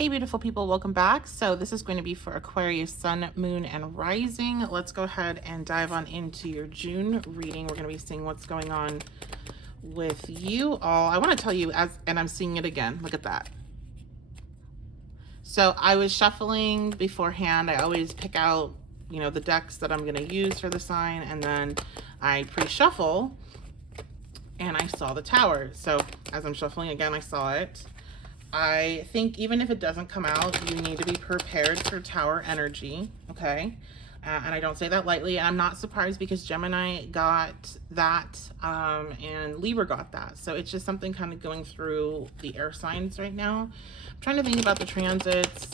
Hey, beautiful people, welcome back. So this is going to be for Aquarius Sun, Moon, and Rising. Let's go ahead and dive on into your June reading. We're going to be seeing what's going on with you all. I want to tell you, and I'm seeing it again. Look at that. So I was shuffling beforehand. I always pick out, the decks that I'm going to use for the sign, and then I pre-shuffle, and I saw the Tower. So as I'm shuffling again, I saw it. I think even if it doesn't come out, you need to be prepared for Tower energy, okay? And I don't say that lightly. And I'm not surprised because Gemini got that and Libra got that. So it's just something kind of going through the air signs right now. I'm trying to think about the transits.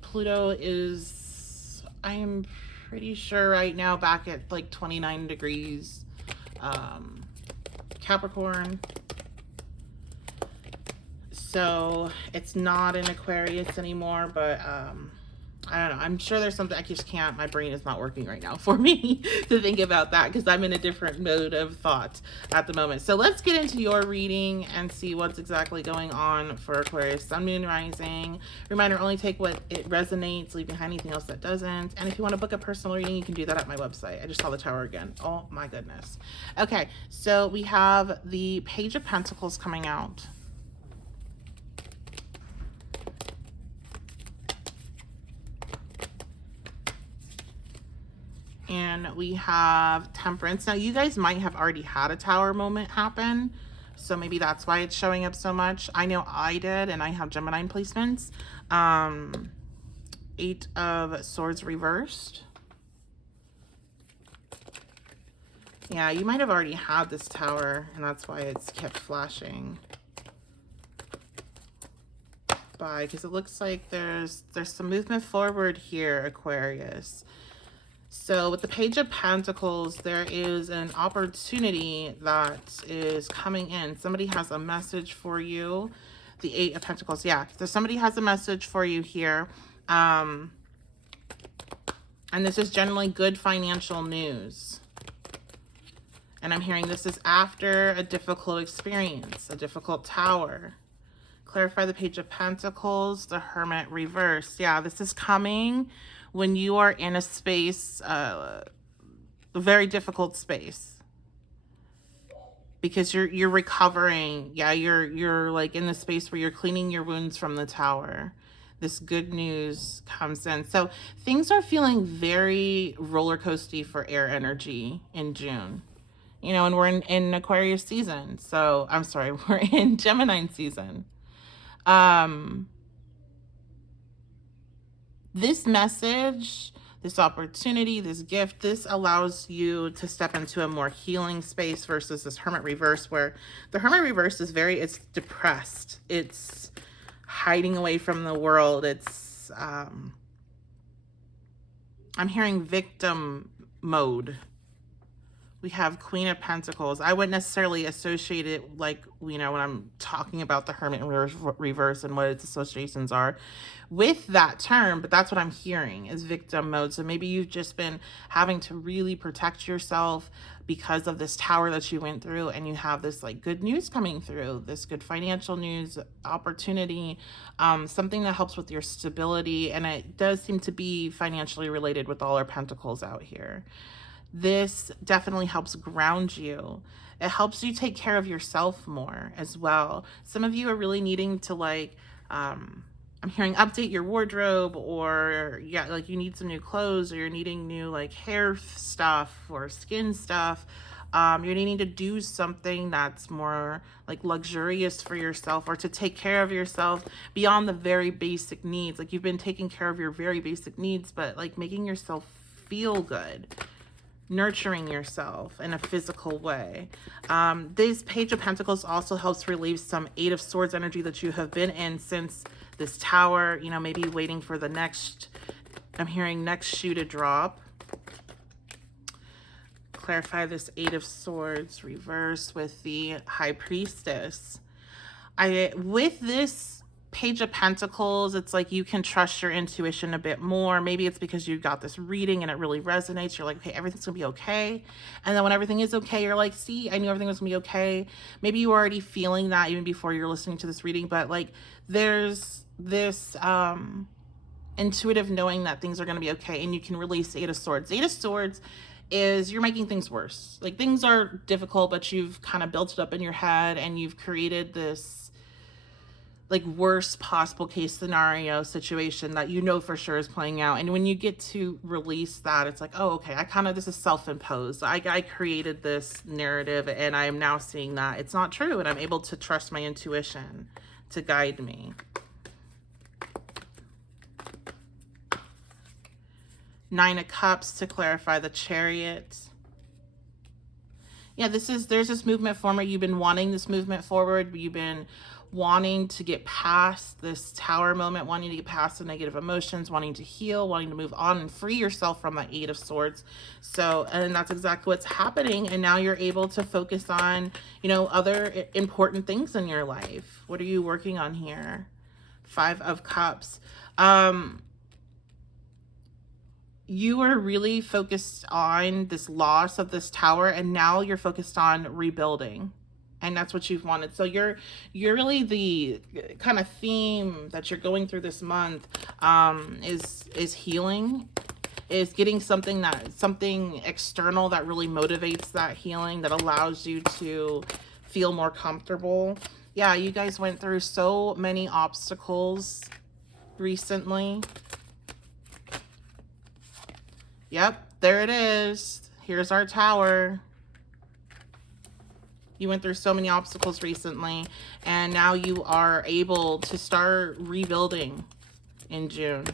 Pluto is, I'm pretty sure right now back at like 29 degrees Capricorn. So it's not in Aquarius anymore, but I don't know. I'm sure there's something I just can't. My brain is not working right now for me to think about that because I'm in a different mode of thought at the moment. So let's get into your reading and see what's exactly going on for Aquarius Sun, Moon, Rising. Reminder, only take what it resonates, leave behind anything else that doesn't. And if you want to book a personal reading, you can do that at my website. I just saw the Tower again. Oh my goodness. Okay, so we have the Page of Pentacles coming out. And we have Temperance. Now, you guys might have already had a Tower moment happen, so maybe that's why it's showing up so much. I know I did, and I have Gemini placements. Eight of Swords reversed. Yeah, you might have already had this Tower, and that's why it's kept flashing by, because it looks like there's some movement forward here, Aquarius. So with the Page of Pentacles, there is an opportunity that is coming in. Somebody has a message for you. The Eight of Pentacles, yeah. So somebody has a message for you here. And this is generally good financial news. And I'm hearing this is after a difficult experience, a difficult Tower. Clarify the Page of Pentacles, the Hermit reverse. Yeah, this is coming when you are in a space, a very difficult space, because you're recovering. Yeah, you're like in the space where you're cleaning your wounds from the Tower. This good news comes in. So things are feeling very roller coasty for air energy in June. And we're in Aquarius season. So I'm sorry, we're in Gemini season. This message, this opportunity, this gift, this allows you to step into a more healing space versus this Hermit reverse, where the Hermit reverse is it's depressed. It's hiding away from the world. It's, I'm hearing victim mode. We have Queen of Pentacles. I wouldn't necessarily associate it like, when I'm talking about the Hermit reverse and what its associations are with that term, but that's what I'm hearing is victim mode. So maybe you've just been having to really protect yourself because of this Tower that you went through, and you have this like good news coming through, this good financial news, opportunity, something that helps with your stability. And it does seem to be financially related with all our pentacles out here. This definitely helps ground you. It helps you take care of yourself more as well. Some of you are really needing to I'm hearing update your wardrobe, or like you need some new clothes, or you're needing new like hair stuff or skin stuff. You're needing to do something that's more like luxurious for yourself, or to take care of yourself beyond the very basic needs. Like you've been taking care of your very basic needs, but like making yourself feel good, nurturing yourself in a physical way. This Page of Pentacles also helps relieve some Eight of Swords energy that you have been in since this Tower, maybe waiting for the next, I'm hearing next shoe to drop. Clarify this Eight of Swords reverse with the High Priestess. With this Page of Pentacles, it's like you can trust your intuition a bit more. Maybe it's because you got this reading and it really resonates. You're like, okay, everything's gonna be okay. And then when everything is okay, you're like, see, I knew everything was gonna be okay. Maybe you were already feeling that even before you're listening to this reading, but like there's this intuitive knowing that things are gonna be okay, and you can release Eight of Swords. Eight of Swords is you're making things worse. Like things are difficult, but you've kind of built it up in your head and you've created this like worst possible case scenario situation that you know for sure is playing out. And when you get to release that, it's like, oh, okay, this is self-imposed. I created this narrative and I am now seeing that it's not true, and I'm able to trust my intuition to guide me. Nine of Cups to clarify the Chariot. Yeah, there's this movement forward. You've been wanting this movement forward. You've been wanting to get past this Tower moment, wanting to get past the negative emotions, wanting to heal, wanting to move on and free yourself from that Eight of Swords. So, and that's exactly what's happening. And now you're able to focus on, you know, other important things in your life. What are you working on here? Five of Cups. You are really focused on this loss of this tower, and now you're focused on rebuilding. And that's what you've wanted. So you're really, the kind of theme that you're going through this month is healing, is getting something external that really motivates that healing, that allows you to feel more comfortable. Yeah, you guys went through so many obstacles recently. Yep, there it is. Here's our tower. You went through so many obstacles recently, and now you are able to start rebuilding in June.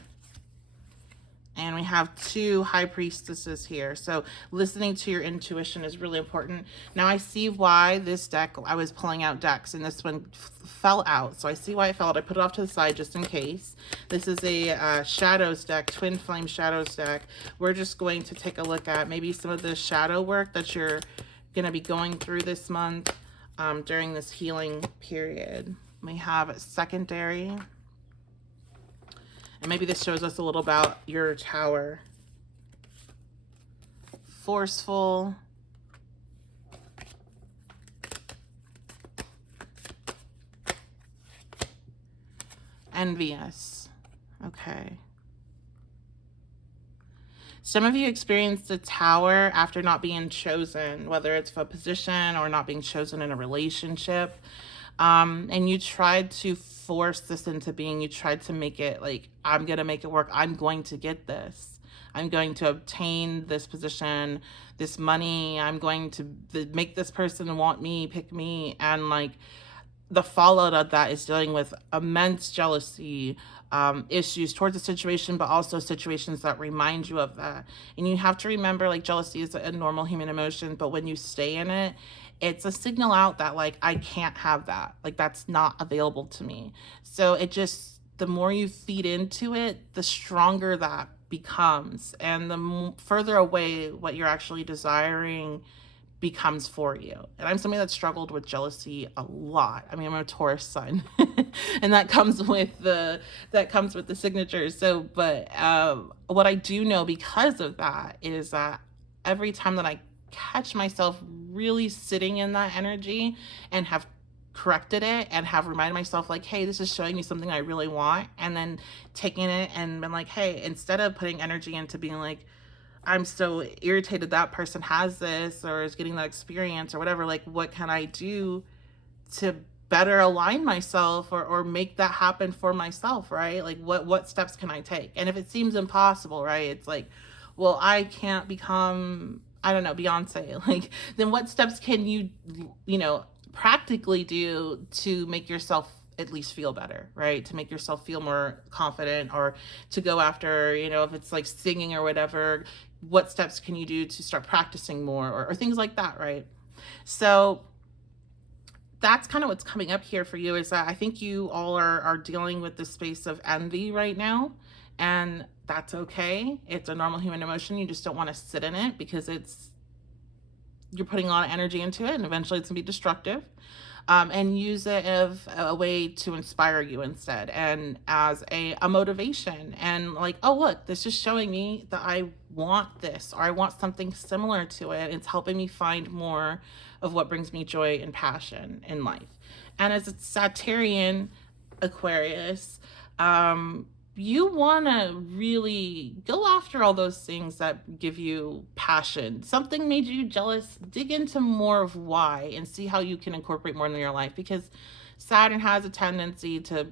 And we have two High Priestesses here. So listening to your intuition is really important. Now I see why this deck, I was pulling out decks and this one fell out. So I see why it fell out. I put it off to the side just in case. This is a Shadows deck, Twin Flame Shadows deck. We're just going to take a look at maybe some of the shadow work that you're going to be going through this month during this healing period. We have Secondary. And maybe this shows us a little about your tower. Forceful. Envious. Okay. Some of you experienced a tower after not being chosen, whether it's for a position or not being chosen in a relationship. And you tried to force this into being. You tried to make it like, I'm going to make it work. I'm going to get this. I'm going to obtain this position, this money. I'm going to make this person want me, pick me. And like the fallout of that is dealing with immense jealousy, issues towards the situation, but also situations that remind you of that. And you have to remember, like, jealousy is a normal human emotion, but when you stay in it, it's a signal out that like, I can't have that. Like, that's not available to me. So it just, the more you feed into it, the stronger that becomes, and the further away what you're actually desiring becomes for you. And I'm somebody that struggled with jealousy a lot. I mean, I'm a Taurus sun, and that comes with the signatures. So, but what I do know because of that is that every time that I catch myself really sitting in that energy and have corrected it and have reminded myself like, hey, this is showing me something I really want, and then taking it and been like, hey, instead of putting energy into being like, I'm so irritated that person has this or is getting that experience or whatever, like, what can I do to better align myself or make that happen for myself, right? Like, what steps can I take? And if it seems impossible, right, it's like, well, I can't become, I don't know, Beyonce. Like, then what steps can you practically do to make yourself at least feel better, right? To make yourself feel more confident, or to go after, if it's like singing or whatever, what steps can you do to start practicing more, or things like that, right? So that's kind of what's coming up here for you, is that I think you all are dealing with this space of envy right now, and that's okay. It's a normal human emotion. You just don't want to sit in it because you're putting a lot of energy into it, and eventually it's gonna be destructive. and use it as a way to inspire you instead, and as a motivation. And like, oh, look, this is showing me that I want this, or I want something similar to it. It's helping me find more of what brings me joy and passion in life. And as a Sagittarian Aquarius, you want to really go after all those things that give you passion. Something made you jealous, dig into more of why and see how you can incorporate more into your life, because Saturn has a tendency to,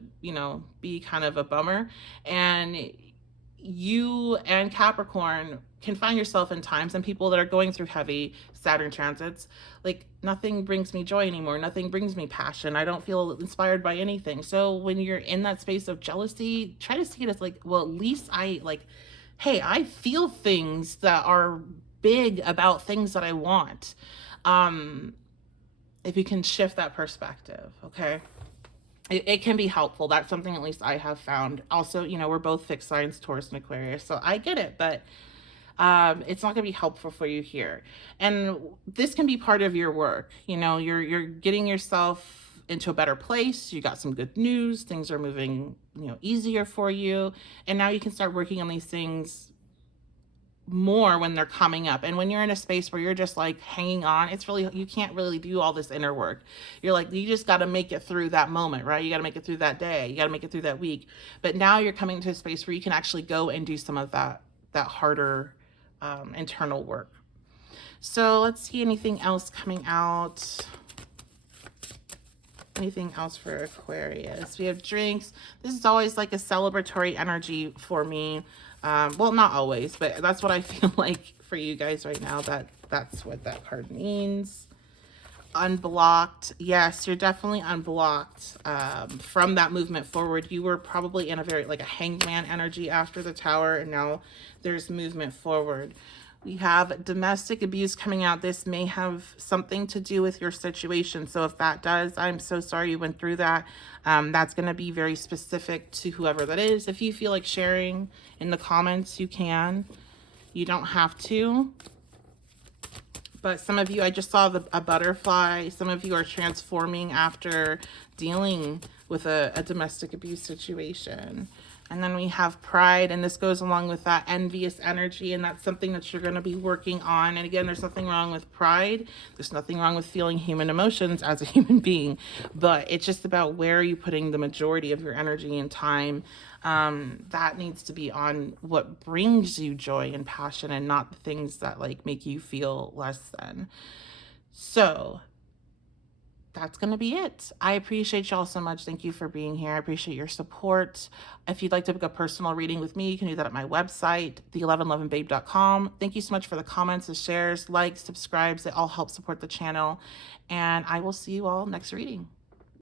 be kind of a bummer. And you and Capricorn can find yourself in times, and people that are going through heavy Saturn transits, like, nothing brings me joy anymore. Nothing brings me passion. I don't feel inspired by anything. So when you're in that space of jealousy, try to see it as like, well, at least hey, I feel things that are big about things that I want. If you can shift that perspective, okay? It can be helpful. That's something at least I have found. Also, we're both fixed signs, Taurus and Aquarius, so I get it, but it's not going to be helpful for you here. And this can be part of your work. You're getting yourself into a better place. You got some good news. Things are moving, easier for you. And now you can start working on these things more when they're coming up. And when you're in a space where you're just like hanging on, you can't really do all this inner work. You're like, you just got to make it through that moment, right? You got to make it through that day. You got to make it through that week. But now you're coming to a space where you can actually go and do some of that harder internal work. So let's see, anything else coming out. Anything else for Aquarius? We have drinks. This is always like a celebratory energy for me. Well, not always, but that's what I feel like for you guys right now. That's what that card means. Unblocked. Yes, you're definitely unblocked from that movement forward. You were probably in a very, like, a hangman energy after the Tower, and now there's movement forward. We have domestic abuse coming out. This may have something to do with your situation. So if that does, I'm so sorry you went through that. That's going to be very specific to whoever that is. If you feel like sharing in the comments, you can. You don't have to. But some of you, I just saw a butterfly. Some of you are transforming after dealing with a domestic abuse situation. And then we have pride, and this goes along with that envious energy, and that's something that you're going to be working on. And again, there's nothing wrong with pride. There's nothing wrong with feeling human emotions as a human being, but it's just about where are you putting the majority of your energy and time. That needs to be on what brings you joy and passion, and not the things that like make you feel less than. So that's going to be it. I appreciate y'all so much. Thank you for being here. I appreciate your support. If you'd like to book a personal reading with me, you can do that at my website, the1111babe.com. Thank you so much for the comments, the shares, likes, subscribes. It all helps support the channel. And I will see you all next reading.